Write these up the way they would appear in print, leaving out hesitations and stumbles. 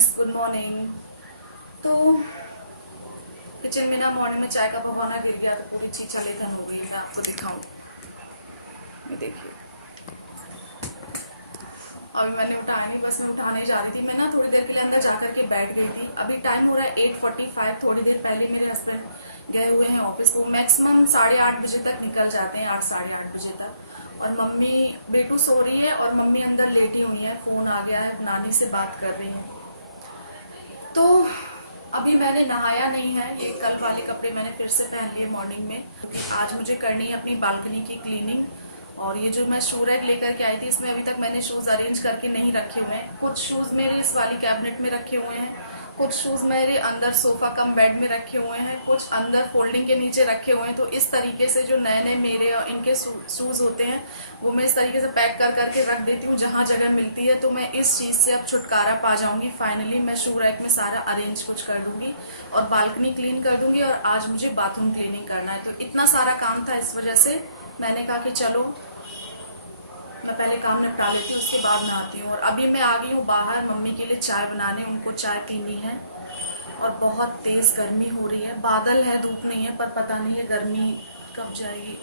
Friends, good morning. तो kitchen में ना मॉर्निंग में चाय का भगोना गिर गया तो पूरी चीज छलेखन हो गई। मैं आपको दिखाऊं, ये देखिए। अभी मैंने उठाया नहीं, बस मैं उठाने जा रही थी। मैं ना थोड़ी देर के लिए अंदर जाकर के बैठ गई थी। अभी टाइम हो रहा है 8:45। थोड़ी देर पहले मेरे हस्बैंड गए हुए हैं ऑफिस को। मैक्सिमम 8:30 बजे तक निकल जाते हैं, 8 साढ़े 8 बजे तक। और मम्मी, बेटू सो रही है और मम्मी अंदर लेटी हुई है। फोन आ गया है, नानी से बात कर रही हूँ। तो अभी मैंने नहाया नहीं है। ये कल वाले कपड़े मैंने फिर से पहन लिए मॉर्निंग में, क्योंकि आज मुझे करनी है अपनी बालकनी की क्लीनिंग। और ये जो मैं शू रैक लेकर के आई थी, इसमें अभी तक मैंने शूज अरेंज करके नहीं रखे हुए हैं। कुछ शूज मेरे इस वाली कैबिनेट में रखे हुए हैं, कुछ शूज मेरे अंदर सोफा कम बेड में रखे हुए हैं, कुछ अंदर फोल्डिंग के नीचे रखे हुए हैं। तो इस तरीके से जो नए नए मेरे इनके शूज होते हैं वो मैं इस तरीके से पैक कर करके रख देती हूँ जहाँ जगह मिलती है। तो मैं इस चीज से अब छुटकारा पा जाऊंगी। फाइनली मैं शू रैक में सारा अरेंज कुछ कर दूंगी और बालकनी क्लीन कर दूंगी। और आज मुझे बाथरूम क्लीनिंग करना है, तो इतना सारा काम था, इस वजह से मैंने कहा कि चलो मैं पहले काम निपटा लेती हूँ, उसके बाद नहाती हूँ। और अभी मैं आ गई हूँ बाहर मम्मी के लिए चाय बनाने, उनको चाय पीनी है। और बहुत तेज गर्मी हो रही है, बादल है, धूप नहीं है, पर पता नहीं है गर्मी कब जाएगी।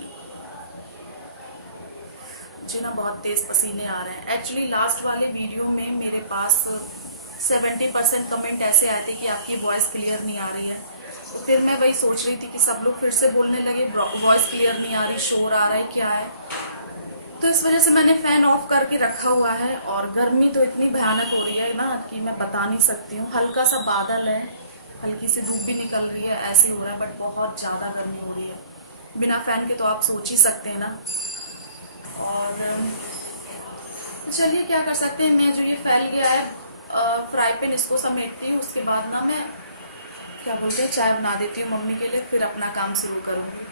मुझे ना बहुत तेज पसीने आ रहे हैं। एक्चुअली लास्ट वाले वीडियो में मेरे पास 70% कमेंट ऐसे आए थे कि आपकी वॉइस क्लियर नहीं आ रही है। तो फिर मैं वही सोच रही थी कि सब लोग फिर से बोलने लगे वॉइस क्लियर नहीं आ रही, शोर आ रहा है, क्या है। तो इस वजह से मैंने फैन ऑफ करके रखा हुआ है। और गर्मी तो इतनी भयानक हो रही है ना कि मैं बता नहीं सकती हूँ। हल्का सा बादल है, हल्की सी धूप भी निकल रही है, ऐसे हो रहा है, बट बहुत ज़्यादा गर्मी हो रही है। बिना फैन के तो आप सोच ही सकते हैं ना। और चलिए क्या कर सकते हैं। मैं जो ये फैल गया है फ्राई पैन, इसको समेटती हूँ। उसके बाद ना मैं क्या बोलते हैं, चाय बना देती हूँ मम्मी के लिए, फिर अपना काम शुरू करूँगी।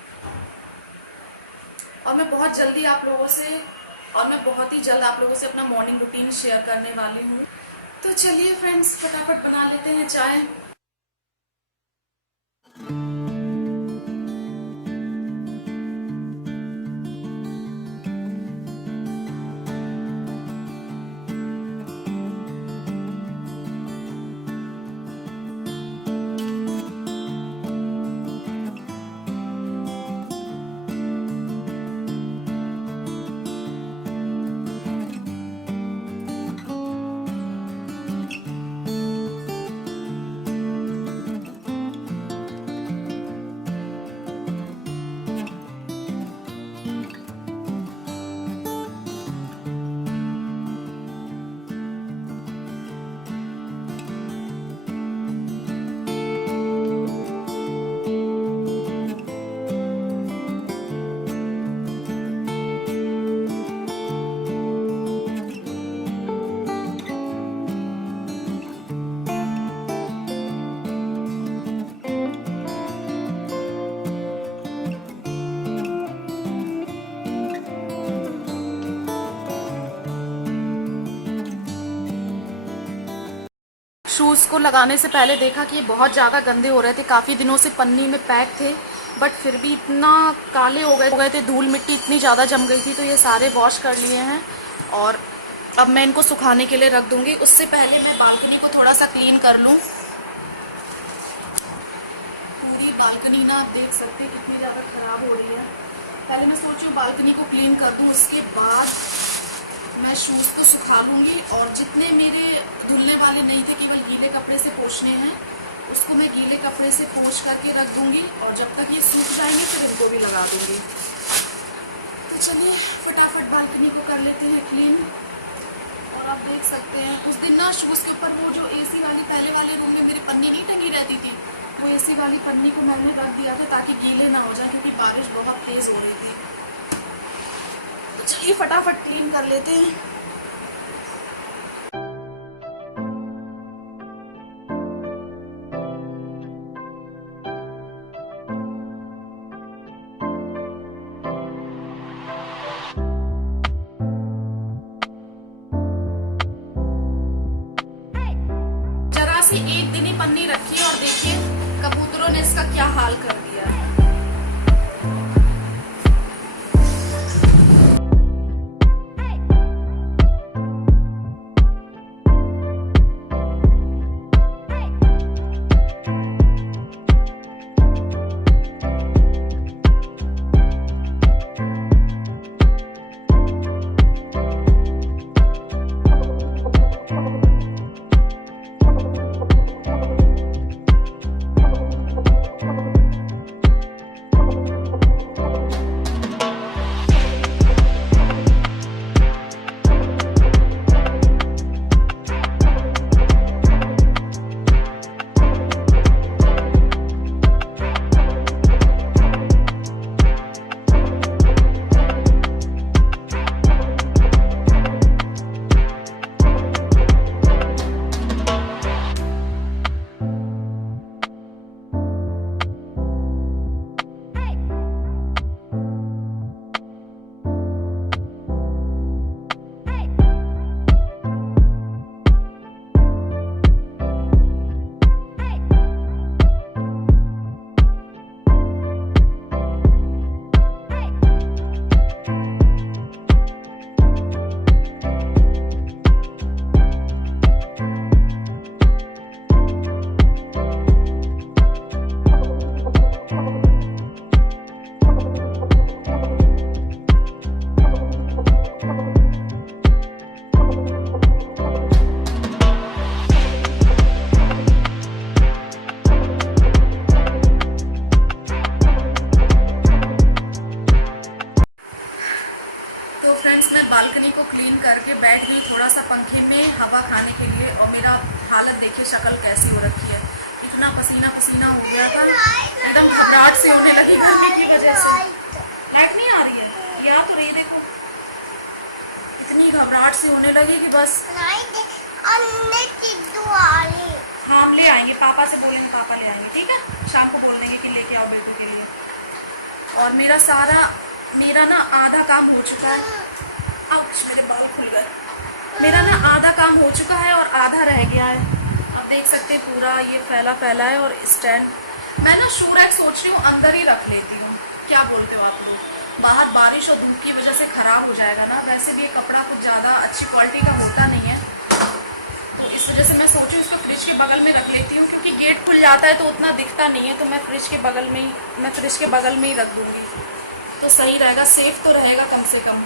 और मैं बहुत जल्दी आप लोगों से मैं बहुत ही जल्द आप लोगों से अपना मॉर्निंग रूटीन शेयर करने वाली हूँ। तो चलिए फ्रेंड्स, फटाफट बना लेते हैं चाय। शूज़ को लगाने से पहले देखा कि ये बहुत ज़्यादा गंदे हो रहे थे। काफ़ी दिनों से पन्नी में पैक थे, बट फिर भी इतना काले हो गए थे, धूल मिट्टी इतनी ज़्यादा जम गई थी। तो ये सारे वॉश कर लिए हैं और अब मैं इनको सुखाने के लिए रख दूँगी। उससे पहले मैं बालकनी को थोड़ा सा क्लीन कर लूँ। पूरी बालकनी ना आप देख सकते हैं कितनी ज़्यादा ख़राब हो रही है। पहले मैं सोच रही हूँ बालकनी को क्लीन कर दूँ, उसके बाद मैं शूज़ को सुखा लूँगी। और जितने मेरे धुलने वाले नहीं थे, केवल गीले कपड़े से पोंछने हैं, उसको मैं गीले कपड़े से पोंछ करके रख दूँगी। और जब तक ये सूख जाएंगे फिर इनको भी लगा दूँगी। तो चलिए फटाफट बालकनी को कर लेते हैं क्लीन। और आप देख सकते हैं उस दिन ना शूज़ के ऊपर वो जो एसी वाली, पहले वाले रूम में मेरी पन्नी नहीं टंगी रहती थी, वो एसी वाली पन्नी को मैंने रख दिया था ताकि गीले ना हो जाए, क्योंकि बारिश बहुत तेज़ हो रही थी। चलिए फटाफट क्लीन कर लेते हैं। जरा सी एक दिन ही पन्नी रखी और देखिए कबूतरों ने इसका क्या हाल कर दिया है। गया था, एकदम घबराहट सी होने लगी गर्मी की वजह से। लाइट नहीं आ रही है, ये आ तो रही, देखो इतनी घबराहट सी होने लगी कि बस। हाँ हम ले आएंगे, पापा से बोलेंगे, पापा ले आएंगे, ठीक है, शाम को बोल देंगे कि लेके आओ बेटू के लिए। और मेरा ना आधा काम हो चुका है। आउच, मेरे बाल खुल गए। मेरा ना आधा काम हो चुका है और आधा रह गया है। आप देख सकते हैं पूरा ये फैला है। और स्टैंड मैं ना शू रैक सोच रही हूँ अंदर ही रख लेती हूँ, क्या बोलते हो आप लोग? बाहर बारिश और धूप की वजह से खराब हो जाएगा ना, वैसे भी ये कपड़ा कुछ ज़्यादा अच्छी क्वालिटी का होता नहीं है, तो इस वजह से मैं सोचूं इसको फ्रिज के बगल में रख लेती हूँ, क्योंकि गेट खुल जाता है तो उतना दिखता नहीं है, तो मैं फ्रिज के बगल में ही रख दूँगी तो सही रहेगा, सेफ तो रहेगा कम से कम।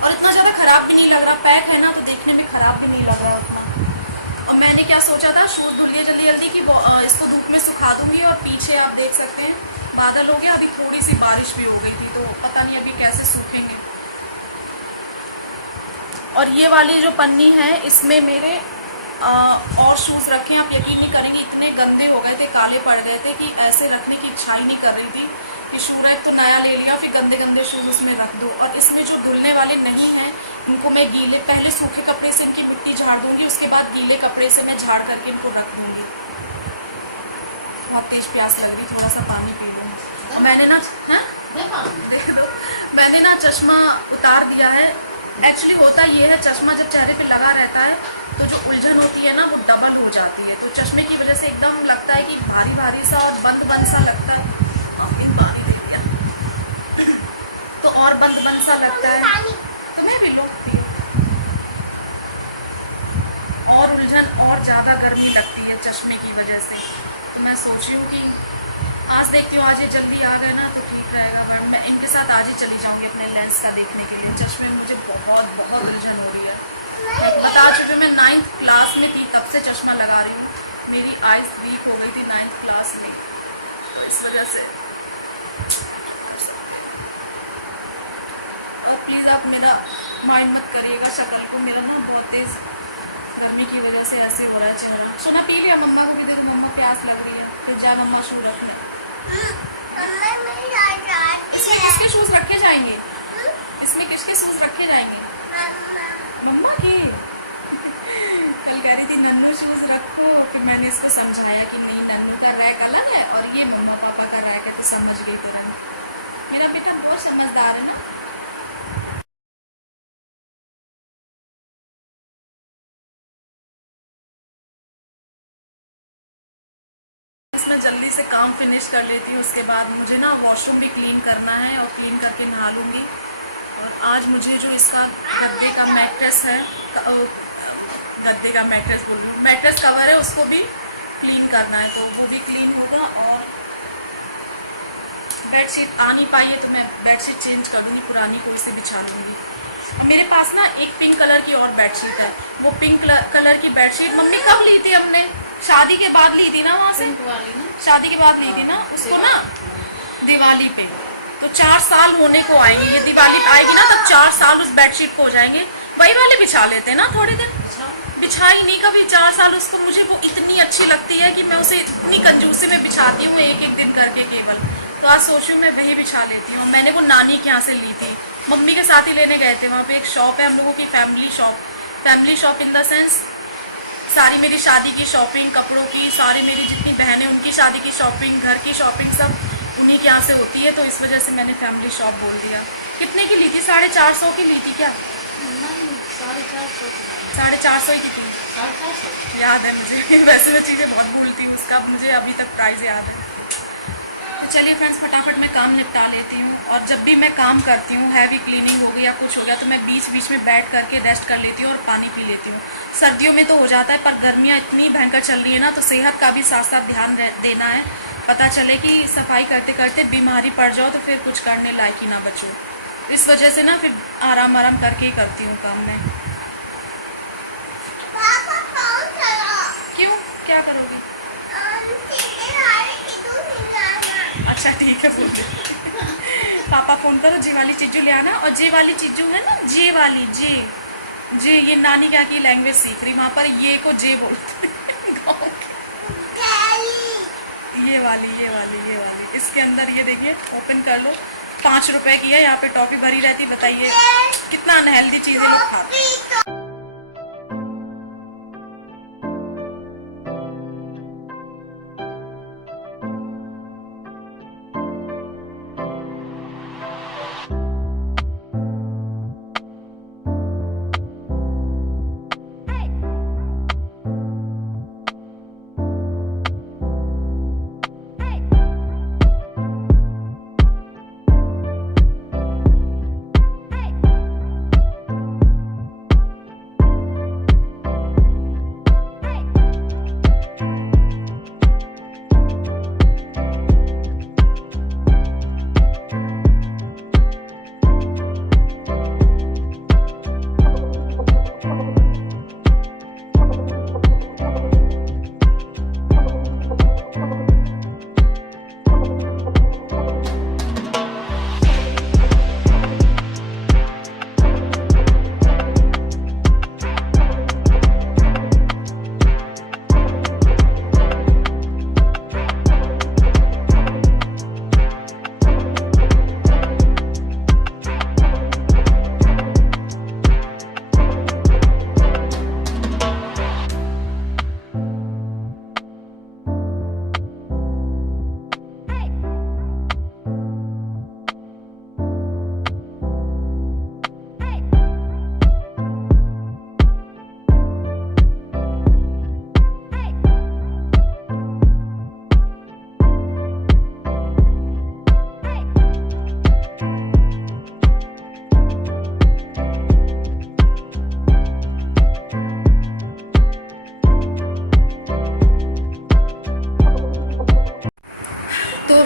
और इतना ज़्यादा ख़राब भी नहीं लग रहा, पैक है ना तो देखने में ख़राब भी नहीं लग रहा उतना। और मैंने क्या सोचा था, शूज़ धुल लिए जल्दी कि इसको धूप में सुखा दूँगी। और पीछे आप देख सकते हैं बादल हो गया, अभी थोड़ी सी बारिश भी हो गई थी, तो पता नहीं अभी कैसे सूखेंगे। और ये वाली जो पन्नी है इसमें मेरे और शूज़ रखे हैं, आप यकीन नहीं करेंगे इतने गंदे हो गए थे, काले पड़ गए थे कि ऐसे रखने की इच्छा ही नहीं कर रही थी कि शू रैक तो नया ले लिया, फिर गंदे गंदे शूज़ उसमें रख दो। और इसमें जो धुलने वाले नहीं हैं इनको मैं पहले सूखे कपड़े से इनकी मिट्टी झाड़ दूंगी, उसके बाद गीले कपड़े से मैं झाड़ करके इनको रख दूँगी। बहुत तेज प्यास लग रही, थोड़ा सा पानी पी लूँ। मैंने ना देख लो, मैंने ना चश्मा उतार दिया है। एक्चुअली होता ये है, चश्मा जब चेहरे पे लगा रहता है तो जो उलझन होती है ना वो डबल हो जाती है, तो चश्मे की वजह से एकदम लगता है कि भारी भारी सा और बंद सा लगता है। तो और बंद सा लगता है, तुम्हें भी लो। और उलझन और ज़्यादा गर्मी लगती है चश्मे की वजह से, तो मैं सोच रही हूँ कि आज देखती हूँ, आज ये जल्दी आ गए ना तो ठीक रहेगा, वरना मैं इनके साथ आज ही चली जाऊँगी अपने लेंस का देखने के लिए। चश्मे में मुझे बहुत उलझन हो रही है। बता चुके मैं 9th क्लास में थी तब से चश्मा लगा रही हूँ, मेरी आइज वीक हो गई थी 9th क्लास में, तो इस वजह से। और प्लीज़ आप मेरा माइंड मत करिएगा शक्ल को, मेरा ना बहुत तेज़ गर्मी की वजह से ऐसे हो रहा है चेहरा। सोना पी लिया, मम्मा को भी देखो, मम्मा प्यास लग रही है, फिर जा मम्मा शू रखने। इसमें किसके शूज़ रखे जाएंगे? इसमें किसके शूज़ रखे जाएंगे? मम्मा की। कल कह रही थी नन्नू शूज़ रखो, फिर मैंने इसको समझाया कि नहीं, नन्नू का रैक अलग है और ये मम्मा पापा का रैक है, तो समझ गई तुरंत। मेरा बेटा बहुत समझदार है ना। मैं जल्दी से काम फिनिश कर लेती हूँ, उसके बाद मुझे ना वॉशरूम भी क्लीन करना है और क्लीन करके नहा लूँगी। और आज मुझे जो इसका गद्दे का मैट्रेस है, गद्दे का मैट्रेस बोल रही हूँ, मैट्रेस कवर है, उसको भी क्लीन करना है, तो वो भी क्लीन होगा। और बेडशीट आ नहीं पाई है तो मैं बेडशीट चेंज कर दूँगी, पुरानी कोई से बिछा दूँगी। और मेरे पास ना एक पिंक कलर की और बेडशीट है, वो पिंक कलर की बेडशीट मम्मी कब ली थी? हमने शादी के बाद ली थी ना, वहाँ से वाली ना, शादी के बाद ली थी ना उसको ना, दिवाली पे। तो 4 साल होने को आएंगे, ये दिवाली आएगी ना तब 4 साल उस बेडशीट को हो जाएंगे। वही वाले बिछा लेते हैं ना, थोड़े दिन बिछाई नहीं कभी 4 साल उसको। मुझे वो इतनी अच्छी लगती है कि मैं उसे इतनी कंजूसी में बिछाती हूँ, एक दिन करके केवल। तो आज सोचूं मैं वही बिछा लेती हूँ। मैंने वो नानी के यहाँ से ली थी, मम्मी के साथ ही लेने गए थे। वहाँ पे एक शॉप है हम लोगों की, family shop in the sense सारी मेरी शादी की शॉपिंग, कपड़ों की, सारी मेरी जितनी बहनें उनकी शादी की शॉपिंग, घर की शॉपिंग सब उन्हीं के यहाँ से होती है, तो इस वजह से मैंने फैमिली शॉप बोल दिया। कितने की ली थी? 450 की ली थी क्या? 450 ही की थी, याद है मुझे। वैसे मैं चीज़ें बहुत भूलती हूँ, उसका मुझे अभी तक प्राइस याद है। तो चलिए फ्रेंड्स, फटाफट मैं काम निपटा लेती हूँ। और जब भी मैं काम करती हूँ, हैवी क्लीनिंग हो गई या कुछ हो गया, तो मैं बीच बीच में बैठ करके रेस्ट कर लेती हूँ और पानी पी लेती हूँ। सर्दियों में तो हो जाता है, पर गर्मियाँ इतनी भयंकर चल रही है ना, तो सेहत का भी साथ साथ ध्यान देना है। पता चले कि सफाई करते करते बीमारी पड़ जाओ तो फिर कुछ करने लायक ही ना बचो। इस वजह से ना फिर आराम करके ही करती हूँ काम में। क्यों, क्या करोगी? अच्छा ठीक है, पापा फोन करो, जे वाली चीजू ले आना। और जे वाली चीजू है ना, जे वाली, जे ये नानी क्या की लैंग्वेज सीख रही, वहाँ पर ये को जे बोलते हैं। ये वाली इसके अंदर ये देखिए, ओपन कर लो, 5 रुपए की है। यहाँ पे टॉफी भरी रहती। बताइए कितना अनहेल्दी चीजें लोग खाते हैं।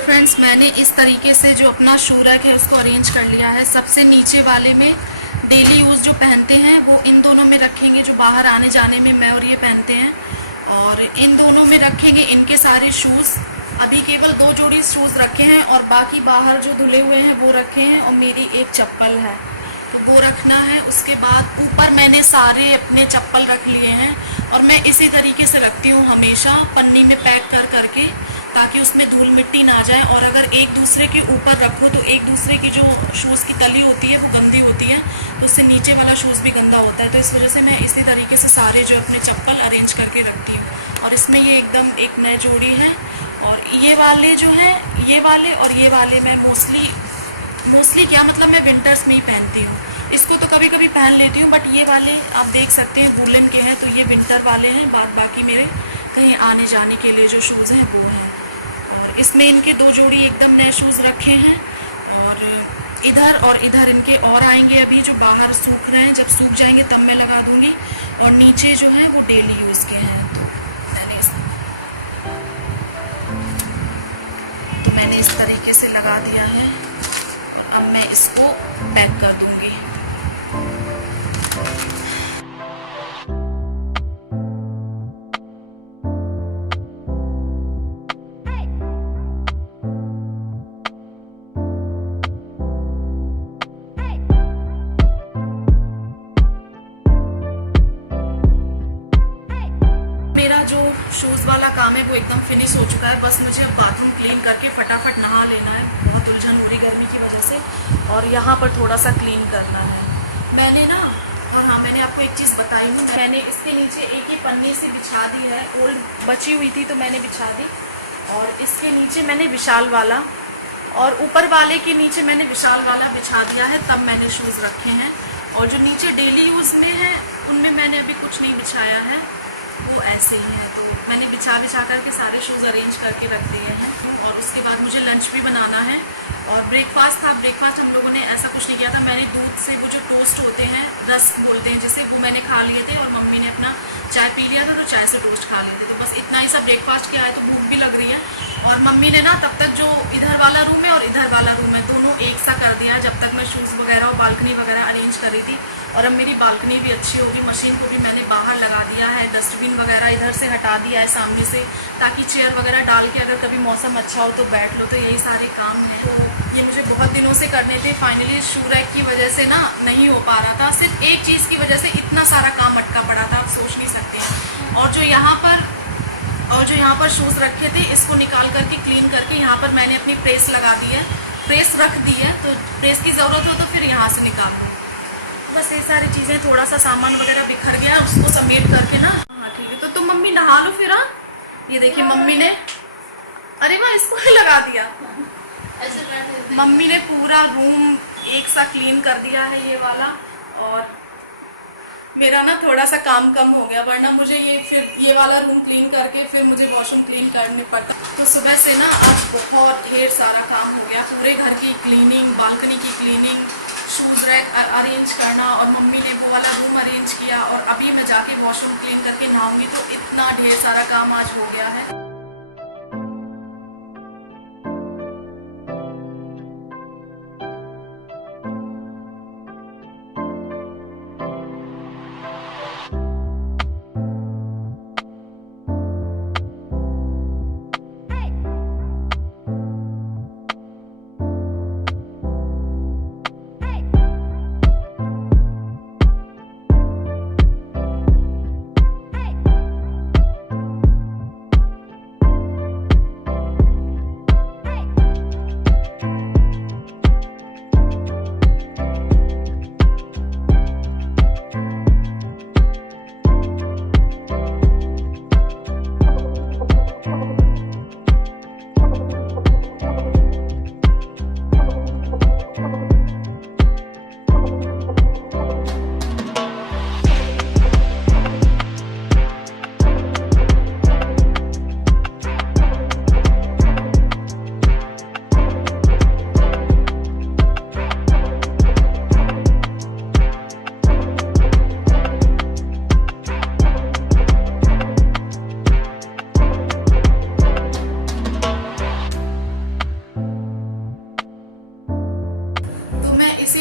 फ्रेंड्स, मैंने इस तरीके से जो अपना शू रैक है उसको अरेंज कर लिया है। सबसे नीचे वाले में डेली यूज़ जो पहनते हैं वो इन दोनों में रखेंगे, जो बाहर आने जाने में मैं और ये पहनते हैं। और इन दोनों में रखेंगे इनके सारे शूज़। अभी केवल 2 जोड़ी शूज़ रखे हैं और बाकी बाहर जो धुले हुए हैं वो रखे हैं, और मेरी एक चप्पल है तो वो रखना है। उसके बाद ऊपर मैंने सारे अपने चप्पल रख लिए हैं, और मैं इसी तरीके से रखती हूँ हमेशा, पन्नी में पैक कर करके, ताकि उसमें धूल मिट्टी ना जाए। और अगर एक दूसरे के ऊपर रखो तो एक दूसरे की जो शूज़ की तली होती है वो गंदी होती है, तो उससे नीचे वाला शूज़ भी गंदा होता है। तो इस वजह से मैं इसी तरीके से सारे जो अपने चप्पल अरेंज करके रखती हूँ। और इसमें ये एकदम एक नई जोड़ी है। और ये वाले जो हैं, ये वाले और ये वाले मैं मोस्टली क्या मतलब मैं विंटर्स में ही पहनती हूँ। इसको तो कभी कभी पहन लेती हूँ, बट ये वाले आप देख सकते हैं वुलन के हैं, तो ये विंटर वाले हैं। बाकी मेरे कहीं आने जाने के लिए जो शूज़ हैं वो हैं। और इसमें इनके 2 जोड़ी एकदम नए शूज़ रखे हैं, और इधर इनके और आएंगे अभी, जो बाहर सूख रहे हैं। जब सूख जाएंगे तब मैं लगा दूँगी। और नीचे जो है वो डेली यूज़ के हैं, तो मैंने इस तरीके से लगा दिया है। और अब मैं इसको पैक कर दूँगी। शूज़ वाला काम है वो एकदम फिनिश हो चुका है। बस मुझे अब बाथरूम क्लीन करके फटाफट नहा लेना है, बहुत उलझन हो रही गर्मी की वजह से, और यहाँ पर थोड़ा सा क्लीन करना है मैंने ना। और हाँ, मैंने आपको एक चीज़ बताई हूँ, मैंने इसके नीचे एक ही पन्नी से बिछा दी है, ओल्ड बची हुई थी तो मैंने बिछा दी। और इसके नीचे मैंने विशाल वाला, और ऊपर वाले के नीचे मैंने विशाल वाला बिछा दिया है, तब मैंने शूज़ रखे हैं। और जो नीचे डेली यूज़ में है उनमें मैंने अभी कुछ नहीं बिछाया है, वो ऐसे ही है। तो मैंने बिछा करके सारे शूज़ अरेंज करके रख दिए हैं। और उसके बाद मुझे लंच भी बनाना है, और ब्रेकफास्ट था। ब्रेकफास्ट हम लोगों ने ऐसा कुछ नहीं किया था। मैंने दूध से वो जो टोस्ट होते हैं, रस्क बोलते हैं जिसे, वो मैंने खा लिए थे, और मम्मी ने अपना चाय पी लिया था तो चाय से टोस्ट खा लिए थे। तो बस इतना ही सब ब्रेकफास्ट किया है, तो भूख भी लग रही है। और मम्मी ने ना तब तक जो इधर वाला रूम है और इधर वाला रूम है दोनों एक सा कर दिया, जब तक मैं शूज़ वगैरह और बालकनी वगैरह अरेंज कर रही थी। और अब मेरी बालकनी भी अच्छी होगी। मशीन को भी मैंने बाहर लगा दिया है, डस्टबिन वगैरह इधर से हटा दिया है सामने से, ताकि चेयर वगैरह डाल के अगर कभी मौसम अच्छा हो तो बैठ लो। तो यही सारे काम हैं, तो ये मुझे बहुत दिनों से करने थे। फाइनली शू रैक की वजह से ना नहीं हो पा रहा था, सिर्फ एक चीज़ की वजह से इतना सारा काम अटका पड़ा था, आप सोच नहीं सकते हैं। और जो यहाँ यहाँ पर शूज रखे थे, इसको निकाल करके क्लीन करके यहाँ पर मैंने अपनी प्रेस लगा दी है, प्रेस रख दी है, तो प्रेस की ज़रूरत हो तो फिर यहाँ से निकालूँ। बस ये सारी चीज़ें, थोड़ा सा सामान वगैरह बिखर गया, उसको समेट करके ना। हाँ ठीक है, तो तुम मम्मी नहा लो फिर। हाँ ये देखिए मम्मी ने, अरे वाह इसको भी लगा दिया। मम्मी ने पूरा रूम एक सा क्लीन कर दिया है ये वाला, और मेरा ना थोड़ा सा काम कम हो गया, वरना मुझे ये वाला रूम क्लीन करके फिर मुझे वॉशरूम क्लीन करने पड़ता। तो सुबह से ना आज बहुत ढेर सारा काम हो गया, पूरे घर की क्लीनिंग, बालकनी की क्लीनिंग, शूज रैक अरेंज करना, और मम्मी ने वो वाला रूम अरेंज किया, और अभी मैं जाके वॉशरूम क्लीन करके नहाऊंगी। तो इतना ढेर सारा काम आज हो गया है।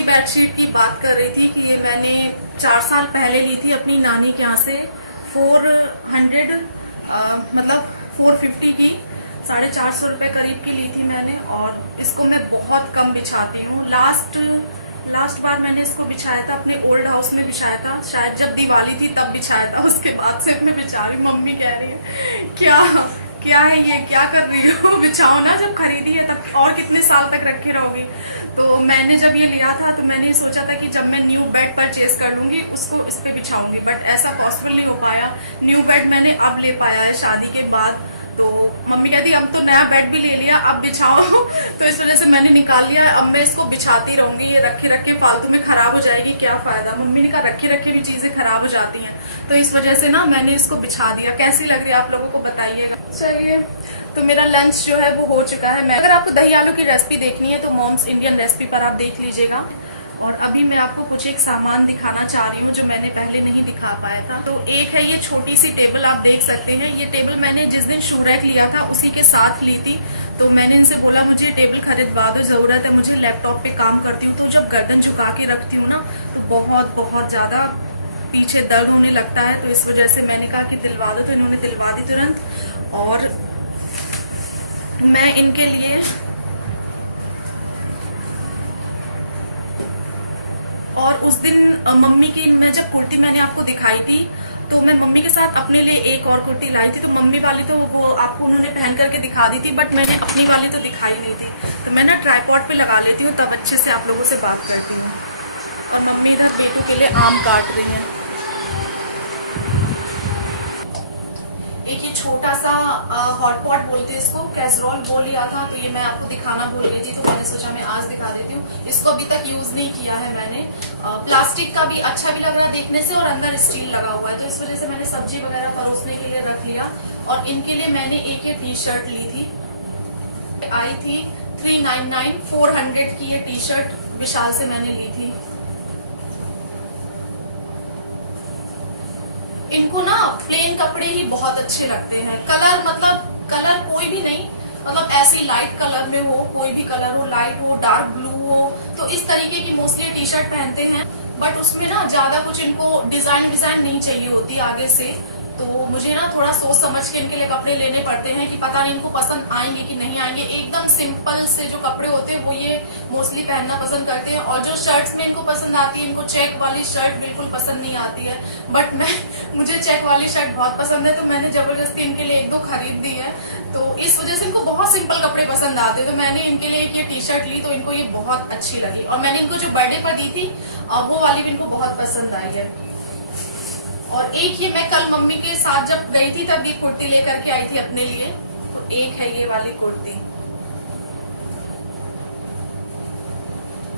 बेडशीट की बात कर रही थी कि ये मैंने 4 साल पहले ली थी अपनी नानी के यहाँ से, 400 मतलब 450 की, 450 रुपये करीब की ली थी मैंने। और इसको मैं बहुत कम बिछाती हूँ। लास्ट बार मैंने इसको बिछाया था अपने ओल्ड हाउस में, बिछाया था शायद जब दिवाली थी तब बिछाया था। उसके बाद से मैं बिछा रही। मम्मी कह रही है क्या है ये, क्या कर रही हो, बिछाओ ना, जब खरीदी है तब, और कितने साल तक रखे रहोगी। तो मैंने जब ये लिया था तो मैंने सोचा था कि जब मैं न्यू बेड परचेज कर लूँगी उसको इस पर बिछाऊंगी, बट ऐसा पॉसिबल नहीं हो पाया। न्यू बेड मैंने अब ले पाया है शादी के बाद। तो मम्मी कहती अब तो नया बेड भी ले लिया, अब बिछाओ। तो इस वजह से मैंने निकाल लिया है। अब मैं इसको बिछाती रहूंगी, ये रखे रखे फालतू में खराब हो जाएगी, क्या फायदा। मम्मी ने कहा रखे रखे भी चीजें खराब हो जाती हैं, तो इस वजह से ना मैंने इसको बिछा दिया। कैसी लग रही है आप लोगों को बताइएगा। चलिए, तो मेरा लंच जो है वो हो चुका है। अगर आपको दही आलू की रेसिपी देखनी है तो मॉम्स इंडियन रेसिपी पर आप देख लीजिएगा। और अभी मैं आपको कुछ एक सामान दिखाना चाह रही हूँ जो मैंने पहले नहीं दिखा पाया था। तो एक है ये छोटी सी टेबल, आप देख सकते हैं। ये टेबल मैंने जिस दिन शू रैक लिया था उसी के साथ ली थी। तो मैंने इनसे बोला मुझे टेबल खरीदवा दो, जरूरत है, मुझे लैपटॉप पे काम करती हूँ तो जब गर्दन झुका के रखती हूँ ना तो बहुत ज्यादा पीछे दर्द होने लगता है। तो इस वजह से मैंने कहा कि दिलवा दो, तो इन्होंने दिलवा दी तुरंत। और मैं इनके लिए और उस दिन मम्मी की, मैं जब कुर्ती मैंने आपको दिखाई थी तो मैं मम्मी के साथ अपने लिए एक और कुर्ती लाई थी। तो मम्मी वाली तो वो आपको उन्होंने पहन करके दिखा दी थी, बट मैंने अपनी वाली तो दिखाई नहीं थी। तो मैं ना ट्राइपॉड पे लगा लेती हूँ, तब अच्छे से आप लोगों से बात करती हूँ। और मम्मी इधर केटू के लिए आम काट रही हैं। एक ये छोटा सा हॉट पॉट बोलते हैं इसको, कैसरोल बोल लिया था, तो ये मैं आपको दिखाना भूल गई थी, तो मैंने सोचा मैं आज दिखा देती हूँ। इसको अभी तक यूज नहीं किया है मैंने। प्लास्टिक का भी अच्छा भी लग रहा है देखने से, और अंदर स्टील लगा हुआ है, तो इस वजह से मैंने सब्जी वगैरह परोसने के लिए रख लिया। और इनके लिए मैंने एक ये टी शर्ट ली थी, आई थी 399, 400 की ये टी शर्ट विशाल से मैंने ली थी। इनको ना प्लेन कपड़े ही बहुत अच्छे लगते हैं। कलर मतलब कलर कोई भी नहीं, मतलब ऐसे लाइट कलर में हो, कोई भी कलर हो, लाइट हो, डार्क ब्लू हो, तो इस तरीके की मोस्टली टी शर्ट पहनते हैं। बट उसमें ना ज्यादा कुछ इनको डिजाइन नहीं चाहिए होती आगे से, तो मुझे ना थोड़ा सोच समझ के इनके लिए कपड़े लेने पड़ते हैं कि पता नहीं इनको पसंद आएंगे कि नहीं आएंगे। एकदम सिंपल से जो कपड़े होते हैं वो ये मोस्टली पहनना पसंद करते हैं, और जो शर्ट्स में इनको पसंद आती है, इनको चेक वाली शर्ट बिल्कुल पसंद नहीं आती है। बट मुझे चेक वाली शर्ट बहुत पसंद है, तो मैंने जबरदस्ती इनके लिए 1-2 खरीद दी है। तो इस वजह से इनको बहुत सिंपल कपड़े पसंद आते हैं। तो मैंने इनके लिए एक ये टी शर्ट ली, तो इनको ये बहुत अच्छी लगी, और मैंने इनको जो बर्थडे पर दी थी वो वाली भी इनको बहुत पसंद आई है। और एक ये मैं कल मम्मी के साथ जब गई थी तब ये कुर्ती लेकर के आई थी अपने लिए। तो एक है ये वाली कुर्ती,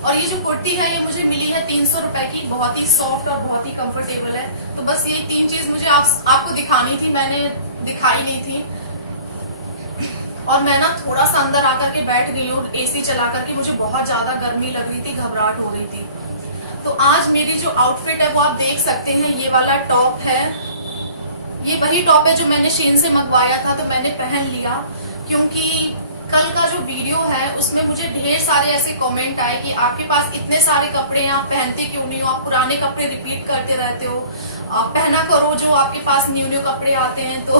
और ये जो कुर्ती है ये मुझे मिली है 300 रुपए की, बहुत ही सॉफ्ट और बहुत ही कंफर्टेबल है। तो बस ये 3 चीज मुझे आपको दिखानी थी, मैंने दिखाई नहीं थी। और मैं ना थोड़ा सा अंदर आकर के बैठ गई हूँ एसी चला करके, मुझे बहुत ज्यादा गर्मी लग रही थी, घबराहट हो रही थी। तो आज मेरी जो आउटफिट है वो आप देख सकते हैं, ये वाला टॉप है। ये वही टॉप है जो मैंने शेन से मंगवाया था, तो मैंने पहन लिया। क्योंकि कल का जो वीडियो है उसमें मुझे ढेर सारे ऐसे कमेंट आए कि आपके पास इतने सारे कपड़े हैं, आप पहनते क्यों नहीं हो, आप पुराने कपड़े रिपीट करते रहते हो, आप पहना करो जो आपके पास न्यू कपड़े आते हैं। तो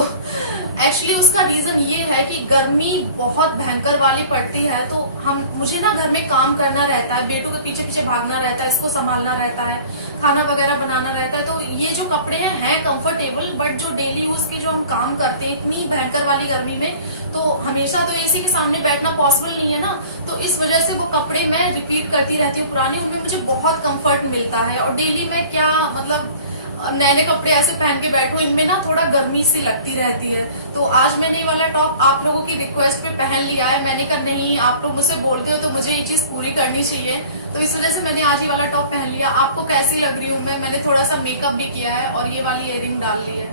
एक्चुअली उसका रीजन ये है कि गर्मी बहुत भयंकर वाली पड़ती है, तो मुझे ना घर में काम करना रहता है, बेटों के पीछे पीछे भागना रहता है, इसको संभालना रहता है, खाना वगैरह बनाना रहता है। तो ये जो कपड़े हैं कंफर्टेबल, बट जो डेली यूज के जो हम काम करते हैं इतनी भयंकर वाली गर्मी में, तो हमेशा तो एसी के सामने बैठना पॉसिबल नहीं है ना। तो इस वजह से वो कपड़े मैं रिपीट करती रहती हूँ पुरानी, उनमें मुझे बहुत कंफर्ट मिलता है। और डेली में क्या मतलब नए नए कपड़े ऐसे पहन के बैठो, इनमें ना थोड़ा गर्मी सी लगती रहती है। तो आज मैंने ये वाला टॉप आप लोगों की रिक्वेस्ट पे पहन लिया है। मैंने कहा नहीं, आप लोग मुझसे बोलते हो तो मुझे ये चीज पूरी करनी चाहिए, तो इस वजह से मैंने आज ये वाला टॉप पहन लिया। आपको कैसी लग रही हूँ मैंने थोड़ा सा मेकअप भी किया है और ये वाली इयररिंग डाल ली है,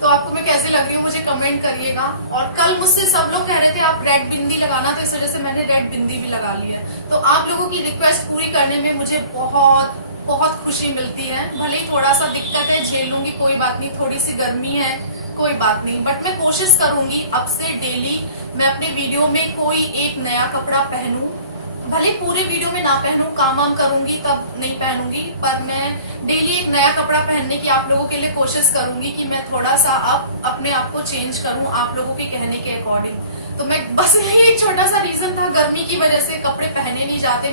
तो आपको मैं कैसे लग रही हूँ मुझे कमेंट करिएगा। और कल मुझसे सब लोग कह रहे थे आप रेड बिंदी लगाना, तो इस वजह से मैंने रेड बिंदी भी लगा ली है। तो आप लोगों की रिक्वेस्ट पूरी करने में मुझे बहुत बहुत खुशी मिलती है। भले ही थोड़ा सा दिक्कत है, झेल लूंगी, कोई बात नहीं, थोड़ी सी गर्मी है, कोई बात नहीं, बट मैं कोशिश करूंगी अब से डेली मैं अपने वीडियो में कोई एक नया कपड़ा पहनूं। भले पूरे वीडियो में ना पहनूं, काम वाम करूंगी तब नहीं पहनूंगी, पर मैं डेली एक नया कपड़ा पहनने की आप लोगों के लिए कोशिश करूंगी कि मैं थोड़ा सा अब अपने आप को चेंज करूं आप लोगों के कहने के अकॉर्डिंग। तो मैं बस यही एक छोटा सा रीजन था, गर्मी की वजह से कपड़े पहने नहीं जाते,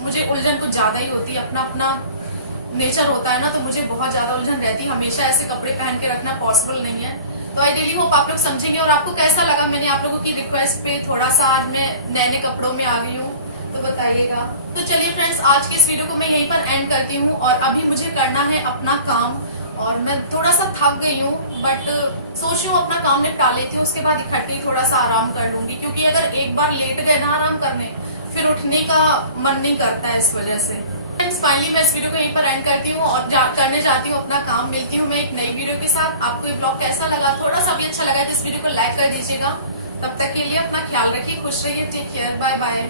मुझे उलझन कुछ ज्यादा ही होती है, अपना अपना नेचर होता है ना, तो मुझे बहुत ज्यादा उलझन रहती है, हमेशा ऐसे कपड़े पहन के रखना पॉसिबल नहीं है। तो आई रियली होप आप लोग समझेंगे। और आपको कैसा लगा, मैंने आप लोगों की रिक्वेस्ट पे थोड़ा सा आज मैं नए नए कपड़ों में आ गई हूँ, तो बताइएगा। तो चलिए फ्रेंड्स, आज की इस वीडियो को मैं यहीं पर एंड करती हूँ, और अभी मुझे करना है अपना काम, और मैं थोड़ा सा थक गई हूँ, बट सोच रही हूँ अपना काम निपटा लेती हूँ, उसके बाद इकट्ठी थोड़ा सा आराम कर लूंगी, क्योंकि अगर एक बार लेट गए ना आराम करने, फिर उठने का मन नहीं करता है इस वजह से। फाइनली मैं इस वीडियो को यहीं पर एंड करती हूँ और करने जाती हूँ अपना काम। मिलती हूँ मैं एक नई वीडियो के साथ। आपको ये ब्लॉग कैसा लगा, थोड़ा सा भी अच्छा लगा तो इस वीडियो को लाइक कर दीजिएगा। तब तक के लिए अपना ख्याल रखिए, खुश रहिए, टेक केयर, बाय बाय।